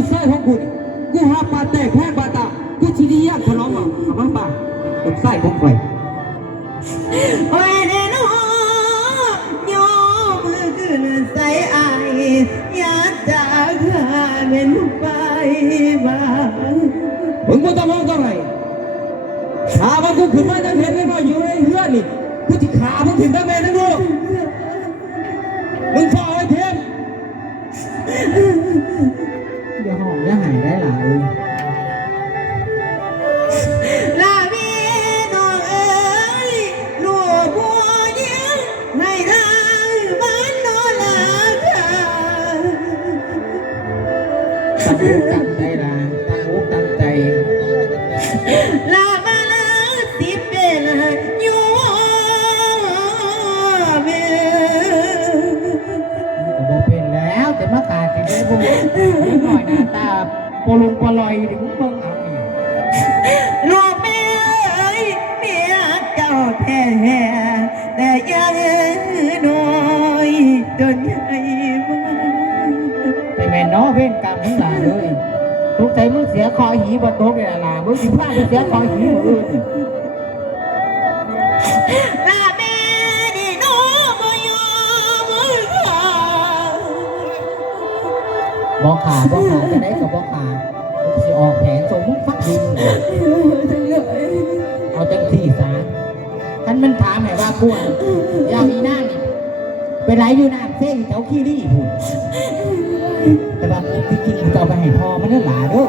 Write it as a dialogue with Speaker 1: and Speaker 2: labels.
Speaker 1: ลูกชายของกูนี่กูหาปลาแตกแพ้ปลาตากูชีดียากขนมอะเอามาป่าลูกชายของใคร
Speaker 2: โอ้ยเด้อน้อโยมมือขึ้นใส่อายอยากจะข้าเป็นไปบ้าง
Speaker 1: มึงบ่ต้องมองต้องไรถ้ามันกูขึ้นมาจังเห็นไม่ว่าอยู่ในเฮือนนี่กูที่ขามึงถึงทั้งแม่ทั้งลูกมึงฝ่าไอ้เทียม
Speaker 3: อย่าห้องอย่าหายได้หลาย
Speaker 2: ลาพี่น้องเอ๋ยลูกบัวยิงให้ทางบ้านโนลาค่ะ
Speaker 3: ตั้งอกตั้งใจ
Speaker 2: นิ
Speaker 3: ดหน่อยหน้าตาปลุงปลอยถึงเบิ่งเอานี่
Speaker 2: ลูกแม่เอ้ยเมียเจ้าแท้แต่ยังน้อยจนใหญ่มาก
Speaker 3: แต่แม่น้อเว้นกรรมทั้งหลายเลยทุกใจมึงเสียคอหีบนโต๊ะเนี่ยล่ะมึงสิพลาดมึงเสียคอหีมืออื่น บอกขาบอกขาจะได้กับบอกขามึงสิออกแผนส่งมึงฟักดินเอาจังที่ซะท่านมันถามให้ว่ากวนอยามีหน้านี่เป็นไรอยู่น้ำเส้นเจ้าขี้รี่หุ่นแต่ว่าที่จริงจะเอาไปให้พ่อมันเนื้อหลาเด้อ